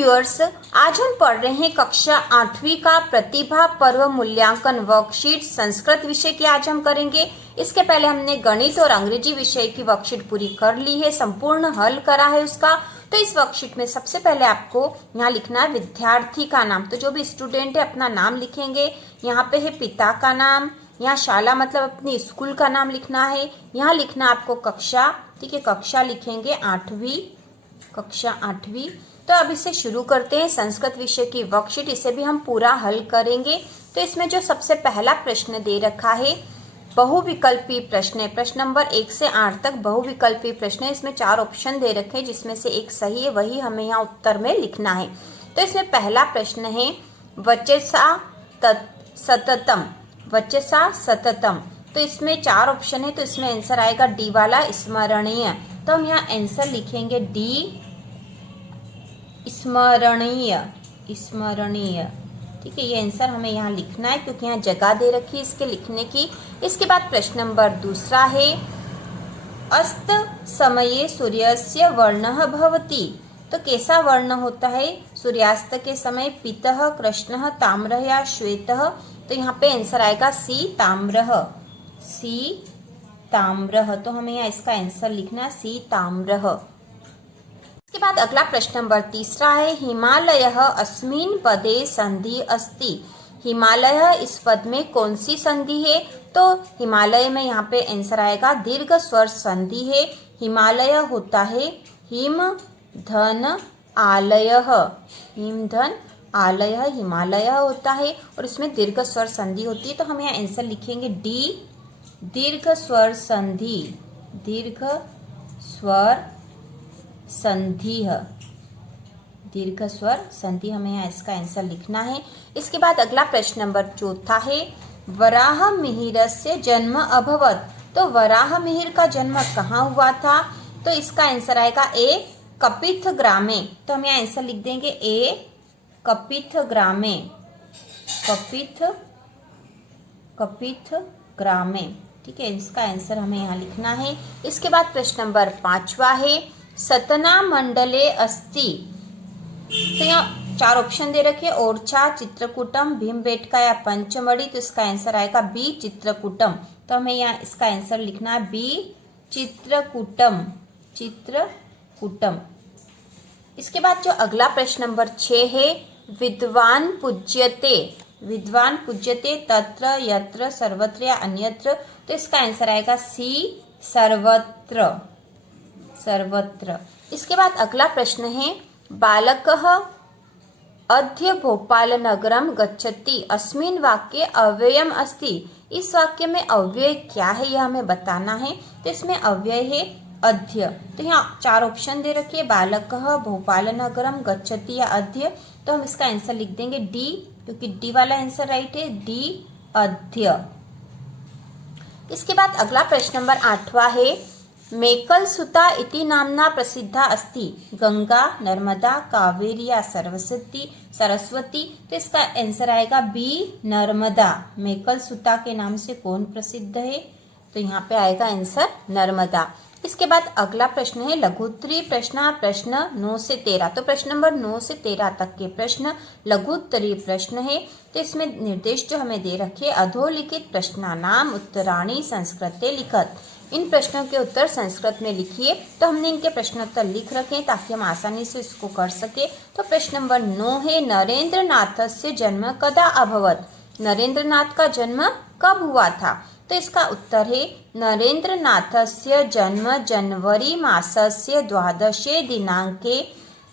Viewers, आज हम पढ़ रहे हैं कक्षा 8वीं का प्रतिभा पर्व मूल्यांकन वर्कशीट संस्कृत विषय की आज हम करेंगे। इसके पहले हमने गणित और अंग्रेजी विषय की वर्कशीट पूरी कर ली है, संपूर्ण हल करा है उसका। तो इस वर्कशीट में सबसे पहले आपको यहाँ लिखना है विद्यार्थी का नाम। तो जो भी स्टूडेंट है अपना नाम लिखेंगे। यहाँ पे है पिता का नाम, यहाँ शाला मतलब अपनी स्कूल का नाम लिखना है। यहाँ लिखना आपको कक्षा, ठीक है, कक्षा लिखेंगे 8वीं, कक्षा 8वीं। तो अब इसे शुरू करते हैं संस्कृत विषय की वर्कशीट, इसे भी हम पूरा हल करेंगे। तो इसमें जो सबसे पहला प्रश्न दे रखा है बहुविकल्पी प्रश्न है। प्रश्न नंबर 1 से 8 तक बहुविकल्पी प्रश्न है। इसमें 4 ऑप्शन दे रखे हैं जिसमें से एक सही है, वही हमें यहाँ उत्तर में लिखना है। तो इसमें पहला प्रश्न है वचसा सततम, वचसा सततम। तो इसमें 4 ऑप्शन है, तो इसमें आंसर आएगा डी वाला स्मरणीय। तो हम यहाँ आंसर लिखेंगे डी स्मरणीय, स्मरणीय, ठीक है। ये आंसर हमें यहाँ लिखना है क्योंकि यहाँ जगह दे रखी है इसके लिखने की। इसके बाद प्रश्न नंबर दूसरा है अस्त समये सूर्यस्य वर्णः भवति। तो कैसा वर्ण होता है सूर्यास्त के समय? पीतः, कृष्णः, ताम्रः या श्वेतः। तो यहाँ पे आंसर आएगा सी ताम्रः, सी ताम्रः। तो हमें यहाँ इसका आंसर लिखना है सी ताम्रः। इसके बाद अगला प्रश्न नंबर तीसरा है हिमालयः अस्मिन् पदे संधि अस्ति। हिमालय इस पद में कौन सी संधि है? तो हिमालय में यहाँ पे आंसर आएगा दीर्घ स्वर संधि है। हिमालय होता है हिम धन आलयः, हिम धन आलयः हिमालय होता है और इसमें दीर्घ स्वर संधि होती है। तो हम यहाँ आंसर लिखेंगे डी दीर्घ स्वर संधि, दीर्घ स्वर संधि, दीर्घ स्वर संधि, हमें यहाँ इसका आंसर लिखना है। इसके बाद अगला प्रश्न नंबर चौथा है वराह मिहिरस्य जन्म अभवत। तो वराह मिहिर का जन्म कहाँ हुआ था? तो इसका आंसर आएगा ए कपिथ ग्रामे। तो हम यहाँ आंसर लिख देंगे ए कपिथ ग्रामे, कपिथ, कपिथ ग्रामे, ठीक है। इसका आंसर हमें यहाँ लिखना है। इसके बाद प्रश्न नंबर 5वां है सतना मंडले अस्ति। तो यहाँ 4 ऑप्शन दे रखे ओरछा, चित्रकूटम, भीमबेटका या पंचमढ़ी। तो इसका आंसर आएगा बी चित्रकूटम। तो हमें यहाँ इसका आंसर लिखना है बी चित्रकूटम, चित्रकूटम। इसके बाद जो अगला प्रश्न नंबर 6 है विद्वान पूज्यते, विद्वान पूज्यते तत्र यत्र सर्वत्र या अन्यत्र। तो इसका आंसर आएगा सी सर्वत्र, सर्वत्र। इसके बाद अगला प्रश्न है बालकः अद्य भोपाल नगरम गच्छति अस्मिन् वाक्ये अव्ययम अस्ति। इस वाक्य में अव्यय क्या है यह हमें बताना है। तो इसमें अव्यय है अद्य। तो यहाँ 4 ऑप्शन दे रखिए बालकः भोपाल नगरम गच्छति या अद्य। तो हम इसका आंसर लिख देंगे डी, क्योंकि डी वाला आंसर राइट है, डी अद्य। इसके बाद अगला प्रश्न नंबर 8वां है मेकल सुता इति नामना प्रसिद्धा अस्ति गंगा, नर्मदा, कावेरी या सरस्वती, सरस्वती। तो इसका आंसर आएगा बी नर्मदा। मेकल सुता के नाम से कौन प्रसिद्ध है? तो यहाँ पे आएगा आंसर नर्मदा। इसके बाद अगला प्रश्न है लघुत्तरी प्रश्न, प्रश्न 9 से 13। तो प्रश्न नंबर 9 से 13 तक के प्रश्न लघुत्तरी प्रश्न है। तो इसमें निर्देश जो हमें दे रखे अधोलिखित प्रश्नानाम उत्तराणि संस्कृते लिखत। इन प्रश्नों के उत्तर संस्कृत में लिखिए। तो हमने इनके प्रश्नोत्तर लिख रखे हैं ताकि हम आसानी से इसको कर सके। तो प्रश्न नंबर 9 है नरेंद्र नाथस्य जन्म कदा अभवत। नरेंद्र नाथ का जन्म कब हुआ था? तो इसका उत्तर है नरेंद्र नाथस्य जन्म जनवरी मासस्य 12 दिनांके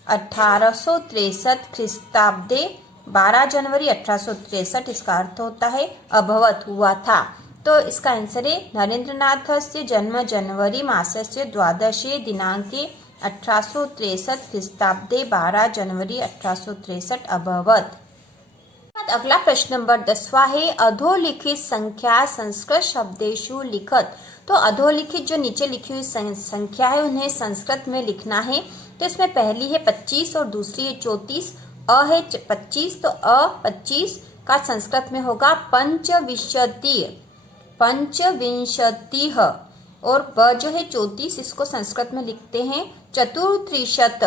1863 ख्रीस्ताब्दे 12 जनवरी 1863 इसका अर्थ होता है अभवत हुआ था। तो इसका आंसर है नरेंद्र नाथस्य जन्म जनवरी मासस्य 12 दिनांके 1863 ख्रीस्ताब्दे 12 जनवरी 1863 अभवत। अगला प्रश्न नंबर 10वां है अधोलिखित संख्या संस्कृत शब्देषु लिखत। तो अधोलिखित जो नीचे लिखी हुई संख्या है उन्हें संस्कृत में लिखना है। तो इसमें पहली है 25 और दूसरी है 34। अ है 25, तो अ 25 का संस्कृत में होगा पंचविंशति, पंचविंशतिः। और ब जो है 34, इसको संस्कृत में लिखते हैं चतुर्त्रिशत,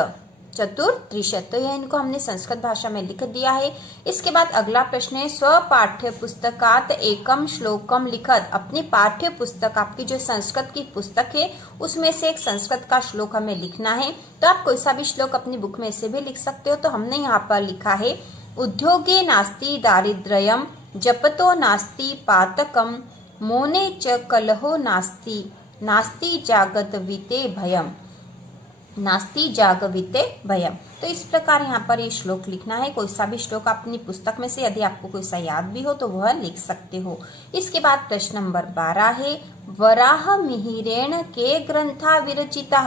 चतुर्त्रिशत। तो यह इनको हमने संस्कृत भाषा में लिख दिया है। इसके बाद अगला प्रश्न है स्वपाठ्य पुस्तकात एकम श्लोकम लिखत। अपनी पाठ्य पुस्तक, आपकी जो संस्कृत की पुस्तक है उसमें से एक संस्कृत का श्लोक हमें लिखना है। तो आप कोई सा भी श्लोक अपनी बुक में से भी लिख सकते हो। तो हमने यहाँ पर लिखा है उद्योगे नास्ति दारिद्र्यम जपतो नास्ति पातकम मौने च कलहो नास्ति नास्ति जागविते भयम नास्ति जागविते भयम। तो इस प्रकार यहाँ पर ये श्लोक लिखना है। कोई सा भी श्लोक अपनी पुस्तक में से यदि आपको कोई सा याद भी हो तो वह लिख सकते हो। इसके बाद प्रश्न नंबर 12 है वराह मिहिरेण के ग्रंथा विरचिता।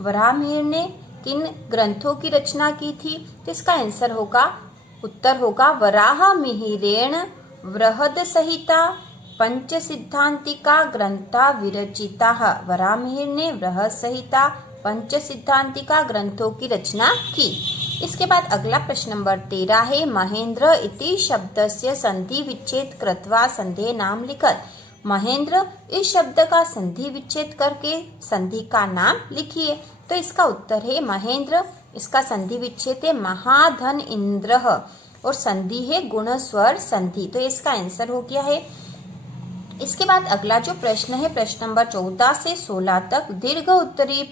वराह मिहिर ने किन ग्रंथों की रचना की थी? तो इसका आंसर होगा, उत्तर होगा वराह मिहिरेण वृहद सहिता पंच सिद्धांतिका ग्रंथा विरचिता। वराह मिहिर ने वृहद सहिता पंच सिद्धांतिका ग्रंथों की रचना की। इसके बाद अगला प्रश्न नंबर 13 है महेंद्र इति शब्दस्य संधि विच्छेद कृत्वा संधे नाम लिखत। महेंद्र इस शब्द का संधि विच्छेद करके संधि का नाम लिखिए। तो इसका उत्तर है महेंद्र, इसका संधि विच्छेद है महाधन इंद्र और संधि है गुण स्वर संधि। तो इसका आंसर हो गया है। इसके बाद अगला जो प्रश्न है प्रश्न नंबर 14 से 16 तक दीर्घ उत्तरीय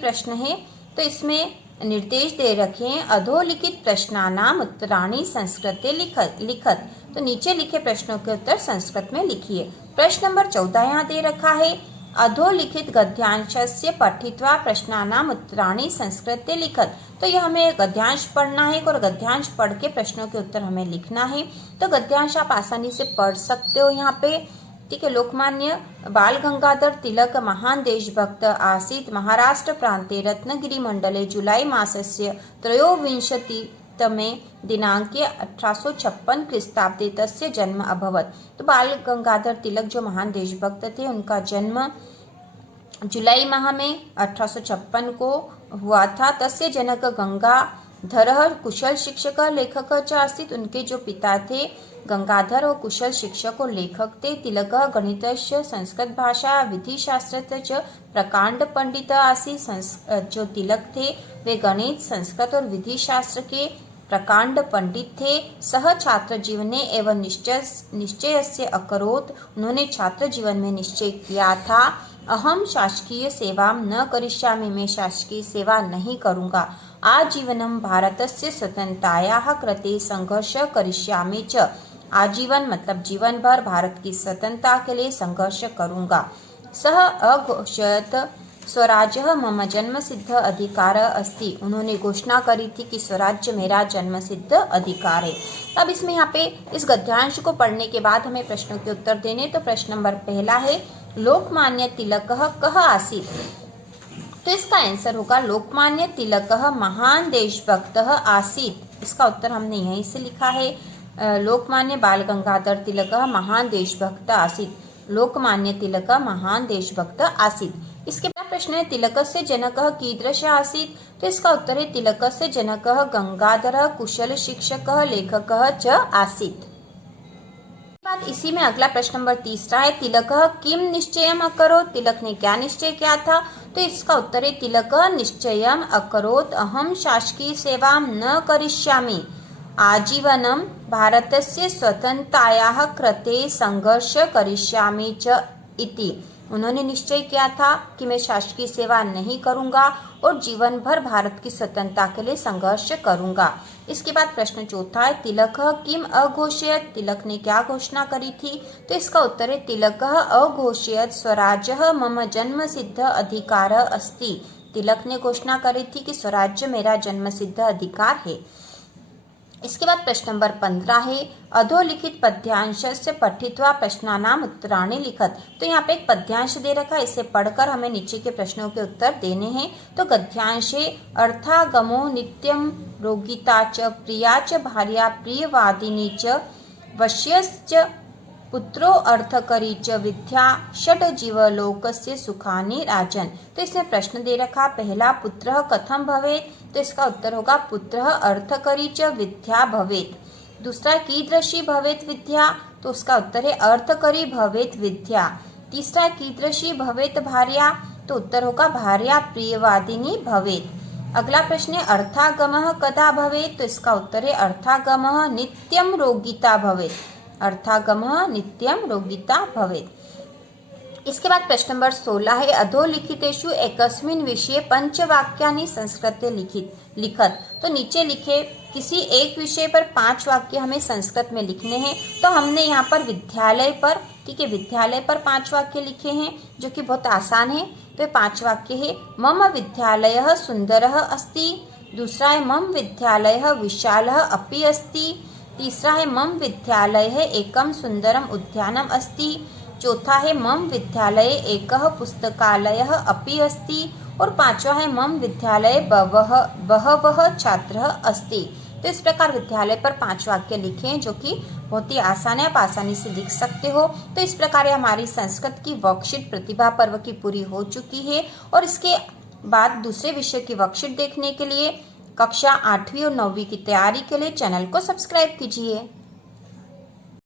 प्रश्न है। तो इसमें निर्देश दे रखे हैं अधोलिखित प्रश्नानाम उत्तराणि संस्कृते लिखत। तो नीचे लिखे प्रश्नों के उत्तर संस्कृत में लिखिए। प्रश्न नंबर 14 यहाँ दे रखा है अधोलिखित गद्यांशस्य पठित्वा प्रश्नानाम उत्तराणि संस्कृते लिखत। तो यह हमें गद्यांश पढ़ना है और गद्यांश पढ़ के प्रश्नों के उत्तर हमें लिखना है। तो गद्यांश आप आसानी से पढ़ सकते हो यहाँ पे, ठीक है। लोकमान्य बाल गंगाधर तिलक महान देशभक्त आसीत्। महाराष्ट्र प्रान्ते रत्नगिरी मंडले जुलाई मासस्य त्रयोविंशतितमे दिनांके 1856 ख्रीस्ताब्दे तस्य जन्म अभवत्। तो बाल गंगाधर तिलक जो महान देशभक्त थे उनका जन्म जुलाई माह में 1856 को हुआ था। तस्य जनक गंगाधर कुशल शिक्षक लेखक च आसीत्। उनके जो पिता थे गंगाधर और कुशल शिक्षक और लेखक थे। तिलक गणितस्य संस्कृत भाषा विधि शास्त्र च प्रकांड पंडित आसीत्। जो तिलक थे वे गणित संस्कृत और विधि शास्त्र के प्रकांड पंडित थे। सह छात्र जीवने एवं निश्चय से अकरोत। उन्होंने छात्र जीवन में निश्चय किया था अहम शासकीय सेवा न करिष्यामि, मैं शासकीय सेवा नहीं करूंगा। आजीवनम भारतस्य स्वतंत्रतायाः कृते संघर्ष करिष्यामि च। आजीवन मतलब जीवन भर भारत की स्वतंत्रता के लिए संघर्ष करूंगा। सह अघोषयत स्वराज्य मम जन्म सिद्ध अधिकार अस्ति। उन्होंने घोषणा करी थी कि स्वराज्य मेरा जन्म सिद्ध अधिकार है। अब इसमें यहाँ पे इस गद्यांश को पढ़ने के बाद हमें प्रश्नों के उत्तर देने। तो प्रश्न नंबर 1 है लोकमान्य तिलकः कः आसीत्। तो इसका आंसर होगा लोकमान्य तिलकः महान देशभक्तः आसीत्। इसका उत्तर हमने यहीं से लिखा है लोकमान्य बाल गंगाधर तिलकः महान देशभक्त आसीत्। लोकमान्य तिलक महान देशभक्त आसीत्। इसके बाद प्रश्न है तिलकस्य जनकः कीदृश आसीत्। तो इसका उत्तर है तिलकस्य जनकः गंगाधरः कुशल शिक्षकः लेखकः च आसीत्। बाद इसी में अगला प्रश्न नंबर 3 है तिलकः किम निश्चयम अकरोत्। तिलक ने क्या निश्चय किया था। तो इसका उत्तर है तिलकः निश्चयम अकरोत् अहम शासकीय सेवां न करिष्यामि आजीवनम भारतस्य स्वतंत्रतायाः कृते संघर्ष करिष्यामि च इति। उन्होंने निश्चय किया था कि मैं शासकीय सेवा नहीं करूंगा और जीवन भर भारत की स्वतंत्रता के लिए संघर्ष करूंगा। इसके बाद प्रश्न 4 है तिलकः किम अघोषयत्। तिलक ने क्या घोषणा करी थी। तो इसका उत्तर है तिलकः अघोषयत् स्वराज्यः मम जन्म सिद्ध अधिकार अस्ति। तिलक ने घोषणा करी थी कि स्वराज्य मेरा जन्म सिद्ध अधिकार है। इसके बाद प्रश्न नंबर 15 है अधोलिखित पद्यांश से पठित्वा प्रश्नानाम उत्तराणि लिखत। तो यहाँ पे एक पद्यांश दे रखा है, इसे पढ़कर हमें नीचे के प्रश्नों के उत्तर देने हैं। तो गद्यांश है अर्थागमो नित्यम रोगिता च प्रिया च भार्या प्रियवादिनी च वश्यश्च पुत्रो अर्थकरी च विद्या षट जीवलोकस्य सुखानि राजन। तो इसमें प्रश्न दे रखा पहला पुत्रः कथम भवेत्। तो इसका उत्तर होगा पुत्रः अर्थकरी च विद्या भवेत्। दूसरा कीदृशी भवेत् विद्या। तो उसका उत्तर है अर्थकरी भवेत् विद्या। तीसरा कीदृशी भवेत् भार्या। तो उत्तर होगा भार्या प्रियवादिनी भवेत्। अगला प्रश्न है अर्थागमः कदा भवेत्, तो इसका उत्तर है अर्थागमः नित्यं रोगिता भवेत्। अर्थागमः नित्यं रोगिता भवेत्। इसके बाद प्रश्न नंबर 16 है अधोलिखितेषु एकस्मिन् विषये पंचवाक्यानि संस्कृते लिखत। तो नीचे लिखे किसी एक विषय पर 5 वाक्य हमें संस्कृत में लिखने हैं। तो हमने यहाँ पर विद्यालय पर, ठीक है, विद्यालय पर 5 वाक्य लिखे हैं जो कि बहुत आसान है। तो 5 वाक्य है मम विद्यालयः सुंदरः अस्ति, दूसरा है मम विद्यालयः विशालः अपि अस्ति, तीसरा है मम विद्यालयः एकं सुंदरम उद्यानम अस्ति, चौथा है मम विद्यालये एकः पुस्तकालयः अपि अस्ति और 5वां है मम विद्यालये बहवः छात्रः अस्ति। तो इस प्रकार विद्यालय पर 5 वाक्य लिखे हैं जो कि बहुत ही आसान है, आप आसानी से लिख सकते हो। तो इस प्रकार हमारी संस्कृत की वर्कशीट प्रतिभा पर्व की पूरी हो चुकी है और इसके बाद दूसरे विषय की वर्कशीट देखने के लिए कक्षा 8वीं और 9वीं की तैयारी के लिए चैनल को सब्सक्राइब कीजिए।